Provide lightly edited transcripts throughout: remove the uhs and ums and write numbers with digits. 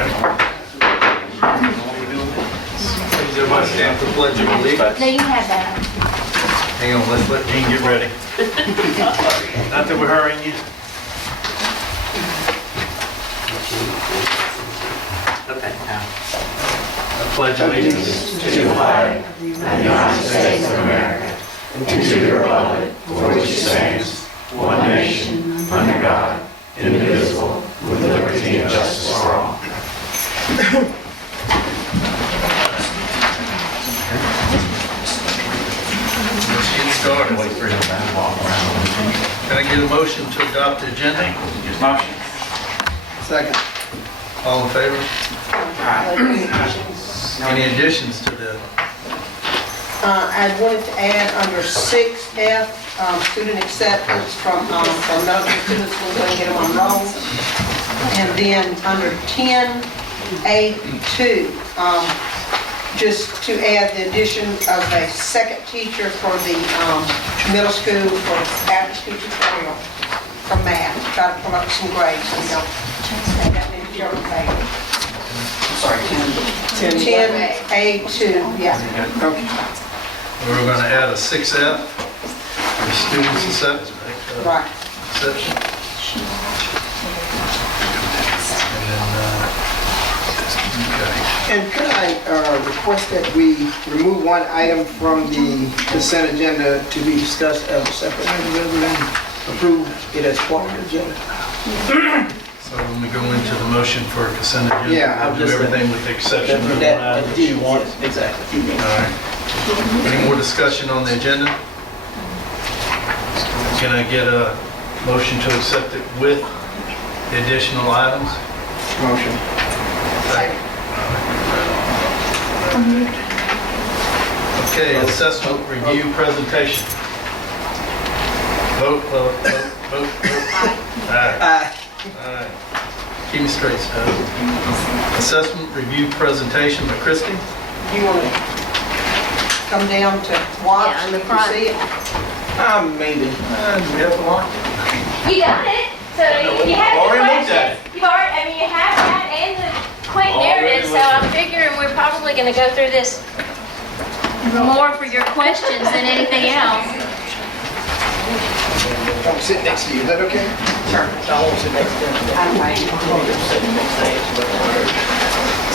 Please everybody stand for the pledge of allegiance. No, you have that. Hang on, let's let Dean get ready. Not that we're hurrying you. Okay. I pledge allegiance to the flag of the United States of America and to the republic for which it stands, one nation, under God, indivisible, with liberty and justice for all. Let's get started. Can I get a motion to adopt the agenda? Motion. Second. All in favor? Any additions to the, I wanted to add under 6F, student acceptance from another students, we're going to get them on roll. And then under 10A2, just to add the addition of a second teacher for the middle school for after-school tutorial for math, try to pull up some grades, so you don't take that into your favor. Sorry, 10A2, yeah. we're going to add a 6F for students acceptance. Right. Exception. And then, okay. And could I request that we remove one item from the consent agenda to be discussed as a separate item rather than approve it as part of the agenda? So when we go into the motion for consent agenda, Yeah, we'll I'm do just- everything with the exception of the one That item that D, you want. yes, exactly. All right. Any more discussion on the agenda? Can I get a motion to accept it with the additional items? Motion. Okay, assessment review presentation. Vote, vote, vote, vote, vote. Aye. All right. Keep me straight, Steve. Assessment review presentation by Christie. You want to come down to watch Yeah, in and the front. see it? Maybe. Do we have the line? You got it. So you have the Already looked at questions. You've already, I mean, you have that and the quick narrative, so I'm figuring we're probably going to go through this more for your questions than anything else. I'll sit next to you, is that okay? Sure. I won't sit next to you.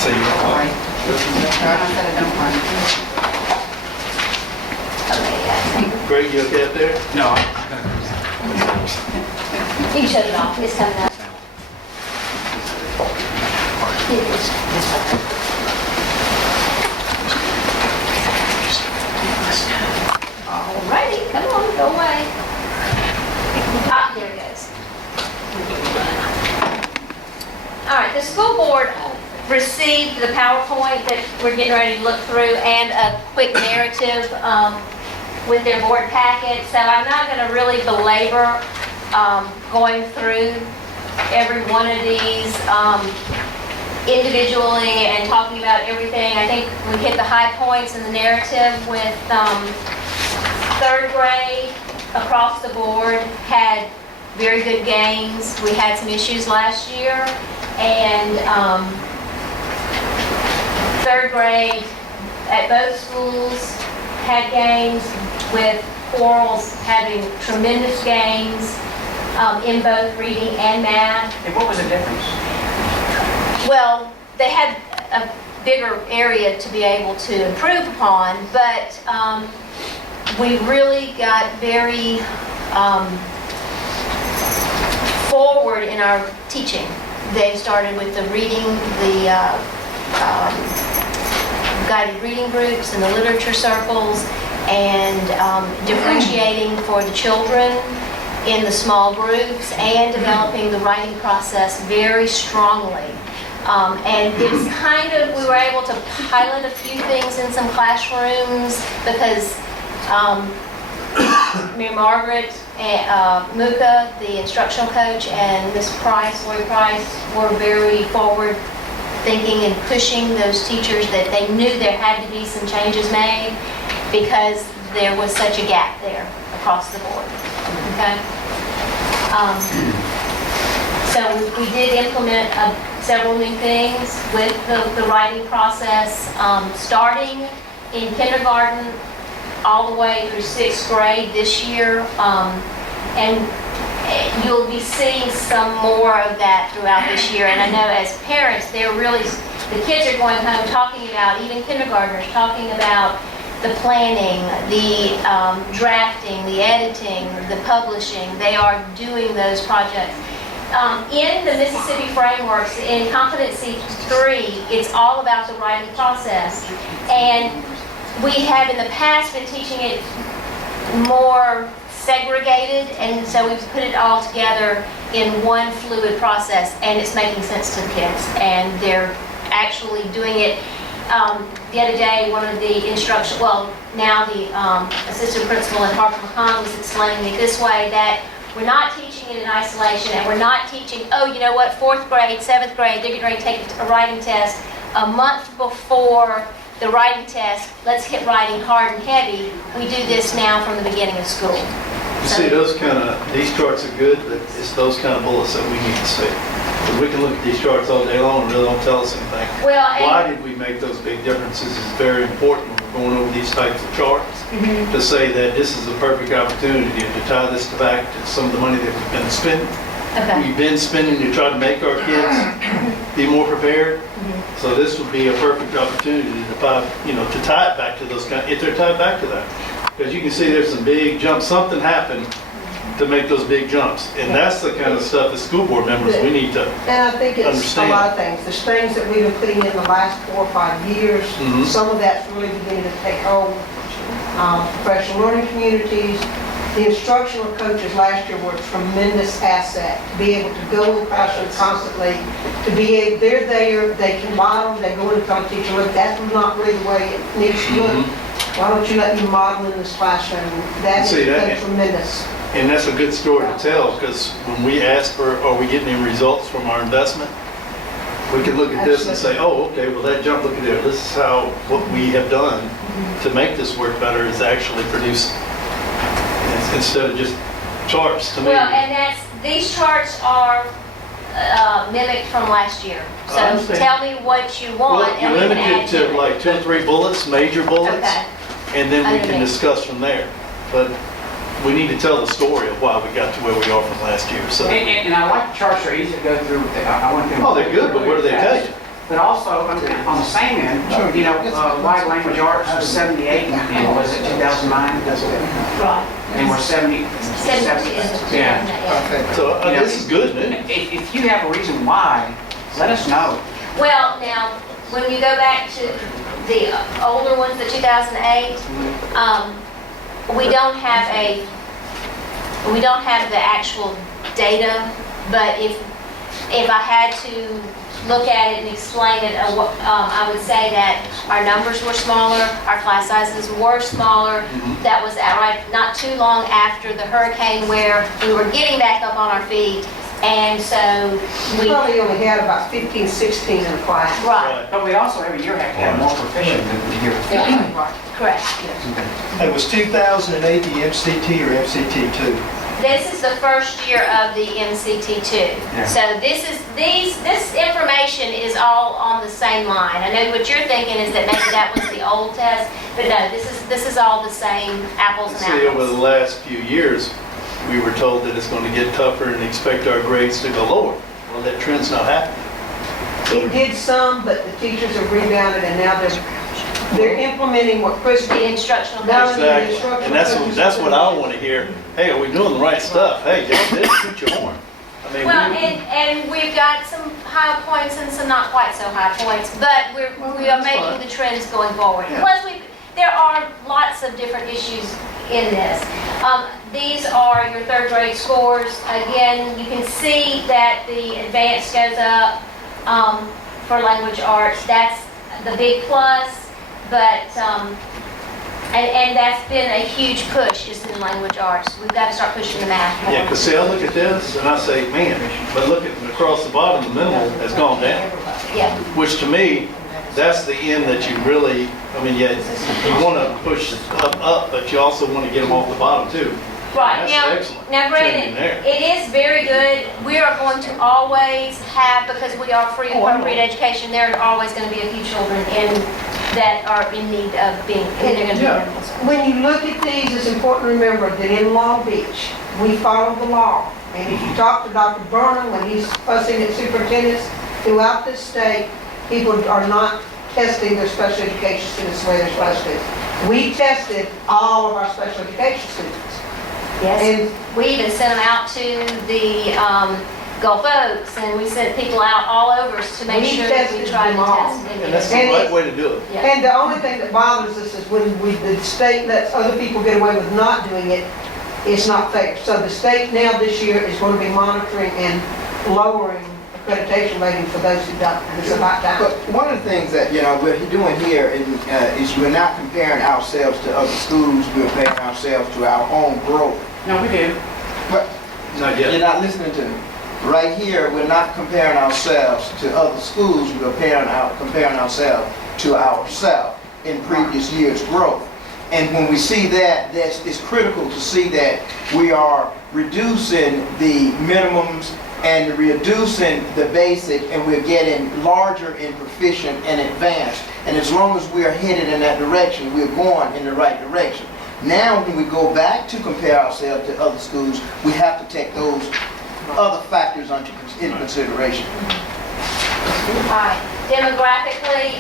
So you want Greg, you okay up there? No. You can shut it off. It's coming up. Alrighty, come on, go away. Ah, here it goes. All right, the school board received the PowerPoint that we're getting ready to look through and a quick narrative with their board packet. So I'm not going to really belabor going through every one of these individually and talking about everything. I think we hit the high points in the narrative with third grade across the board had very good gains. We had some issues last year, and third grade at both schools had gains, with Quarles having tremendous gains in both reading and math. And what was the difference? Well, they had a bigger area to be able to improve upon, but we really got very forward in our teaching. They started with the reading, the guided reading groups and the literature circles, and differentiating for the children in the small groups and developing the writing process very strongly. And it's kind of, we were able to pilot a few things in some classrooms because Mary Margaret and Muka, the instructional coach, and Miss Price, Lori Price, were very forward thinking and pushing those teachers that they knew there had to be some changes made because there was such a gap there across the board. Okay? So we did implement several new things with the writing process, starting in kindergarten all the way through 6th grade this year. And you'll be seeing some more of that throughout this year. And I know as parents, the kids are going home talking about, even kindergartners, talking about the planning, the drafting, the editing, the publishing. They are doing those projects. In the Mississippi frameworks, in Competency 3, it's all about the writing process. And we have in the past been teaching it more segregated, and so we've put it all together in one fluid process, and it's making sense to the kids. And they're actually doing it. The other day, one of the now the assistant principal at Harper McCon was explaining it this way, that we're not teaching it in isolation, and we're not teaching, oh, you know what, 4th grade, 7th grade, they're getting ready to take a writing test a month before the writing test. Let's hit writing hard and heavy. We do this now from the beginning of school. You see, these charts are good, but it's those kind of bullets that we need to see. Because we can look at these charts all day long and really don't tell us anything. Well, Why did we make those big differences is very important when we're going over these types of charts. To say that this is a perfect opportunity to tie this back to some of the money that we've been spending. Okay. We've been spending to try to make our kids be more prepared. So this would be a perfect opportunity to tie it back to those if they're tied back to that. Because you can see there's some big jumps. Something happened to make those big jumps. And that's the kind of stuff as school board members we need to And I think it's understand. a lot of things. There's things that we've been putting in the last 4 or 5 years. Mhm. Some of that's really beginning to take hold. Professional learning communities. The instructional coaches last year were a tremendous asset to be able to go in the classroom constantly, to be able, they're there, they can model, they go in and tell the teacher, look, that's not really the way it needs to look. Why don't you let me model in this classroom? That See, has that- been tremendous. And that's a good story to tell, because when we ask for, are we getting any results from our investment? We can look at this and say, oh, okay, well, that jump, look at there. This is how, what we have done to make this work better is actually producing. Instead of just charts to me. Well, and these charts are mimicked from last year. I So understand. tell me what you want, Well, you and we can limit add it to it. like 2 or 3 bullets, major bullets, Okay. and then we can Underneath. discuss from there. But we need to tell the story of why we got to where we are from last year, so. And I like the charts, are easy to go through. I went through. Oh, they're good, but what do they tell you? But also, on the same end, Wide Language Arts was 78, and was it 2009? Right. And we're 70. 70 Yeah. So You know, this is good, man. If you have a reason why, let us know. Well, now, when you go back to the older ones, the 2008, we don't have the actual data, but if I had to look at it and explain it, I would say that our numbers were smaller, our class sizes were smaller. That was not too long after the hurricane, where we were getting back up on our feet, and so We probably only had about 15, 16 in the class. Right, But we also, every year, have to have more proficient than the year before. correct. It was 2008, the MCT or MCT2? This is the first year of the MCT2. Yeah. So this information is all on the same line. I know what you're thinking is that maybe that was the old test, but no, this is all the same, apples and See, over the apples. last few years, we were told that it's going to get tougher and expect our grades to go lower. Well, that trend's not happening. It did some, but the teachers have rebounded, and now they're implementing what Chris The did. instructional Now- coaches. Exactly. And that's what I want to hear. Hey, are we doing the right stuff? Hey, this, shoot your horn. I mean, Well, and we've got some high points and some not quite so high points, but we are making the trends going forward. Plus, there are lots of different issues in this. These are your 3rd grade scores. Again, you can see that the advanced goes up for language arts. That's the big plus, but and that's been a huge push, is in language arts. We've got to start pushing the math more. yeah, because see, I look at this and I say, man, but look at across the bottom, the minimal has gone down. Yeah. Which to me, that's the end that you really, I mean, yeah, you want to push up, but you also want to get them off the bottom too. Right, That's excellent. now Training granted, there. it is very good. We are going to always have, because we are free appropriate education, there are always going to be a few children that are in need of being, and they're going to be Yeah. in middle school. When you look at these, it's important to remember that in Long Beach, we follow the law. And if you talk to Dr. Burnham, when he's fussing at superintendents throughout this state, people are not testing their special education students the way they're supposed to. We tested all of our special education students. Yes, And we even sent them out to the Gulf Oaks, and we sent people out all over to make We sure that we tested tried them to all. test them. And that's the And right it- way to do it. Yeah. And the only thing that bothers us is when the state lets other people get away with not doing it, it's not fair. So the state now this year is going to be monitoring and lowering accreditation rating for those who don't, and it's about time. But one of the things that, we're doing here is we're not comparing ourselves to other schools, we're comparing ourselves to our own growth. No, we do. But Not you're yet. not listening to me. Right here, we're not comparing ourselves to other schools, we're comparing ourselves to ourselves in previous years' growth. And when we see that, it's critical to see that we are reducing the minimums and reducing the basic, and we're getting larger and proficient and advanced. And as long as we are headed in that direction, we're going in the right direction. Now, when we go back to compare ourselves to other schools, we have to take those other factors into consideration. All right, demographically,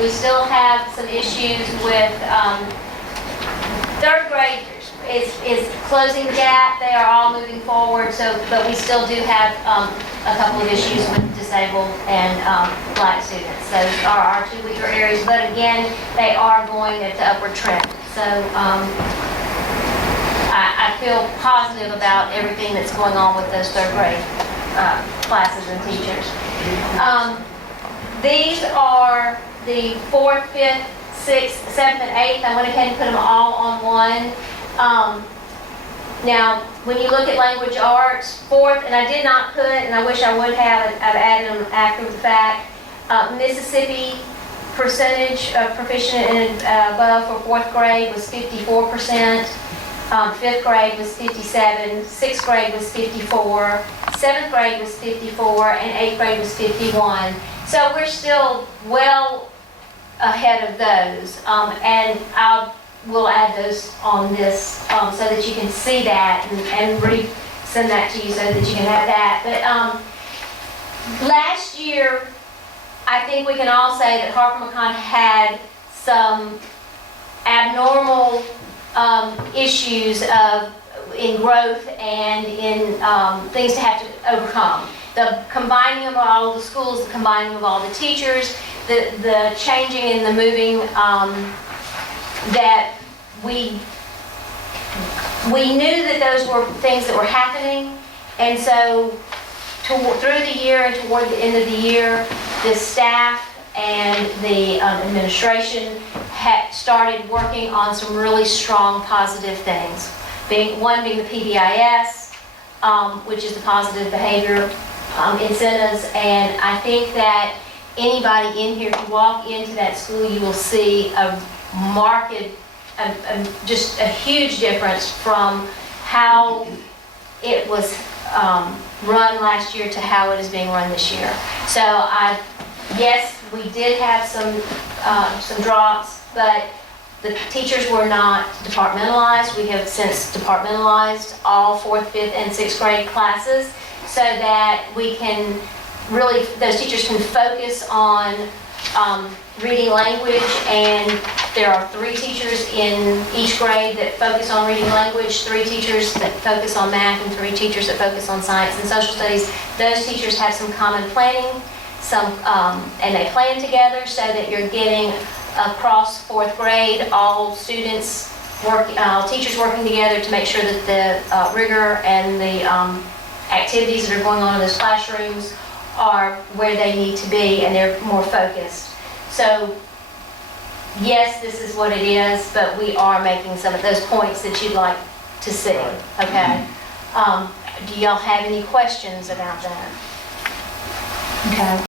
we still have some issues with third grade is closing the gap. They are all moving forward, but we still do have a couple of issues with disabled and Black students. Those are our two weaker areas, but again, they are going at the upward trend. So I feel positive about everything that's going on with those third grade classes and teachers. These are the 4th, 5th, 6th, 7th, and 8th. I went ahead and put them all on one. Now, when you look at language arts, 4th, and I did not put, and I wish I would have, I've added them after the fact, Mississippi percentage of proficient and above for 4th grade was 54%, 5th grade was 57, 6th grade was 54, 7th grade was 54, and 8th grade was 51. So we're still well ahead of those, and we'll add those on this so that you can see that and send that to you so that you can have that. But last year, I think we can all say that Harper McCon had some abnormal issues in growth and in things to have to overcome. The combining of all the schools, the combining of all the teachers, the changing and the moving that we knew that those were things that were happening, and so through the year and toward the end of the year, the staff and the administration had started working on some really strong positive things. One being the PBIS, which is the positive behavior incentives, and I think that anybody in here, if you walk into that school, you will see a marked, just a huge difference from how it was run last year to how it is being run this year. So yes, we did have some drops, but the teachers were not departmentalized. We have since departmentalized all 4th, 5th, and 6th grade classes so that we can really, those teachers can focus on reading language, and there are 3 teachers in each grade that focus on reading language, 3 teachers that focus on math, and 3 teachers that focus on science and social studies. Those teachers have some common planning, and they plan together so that you're getting across 4th grade, all students teachers working together to make sure that the rigor and the activities that are going on in those classrooms are where they need to be, and they're more focused. So yes, this is what it is, but we are making some of those points that you'd like to see, okay? Do y'all have any questions about that? Okay.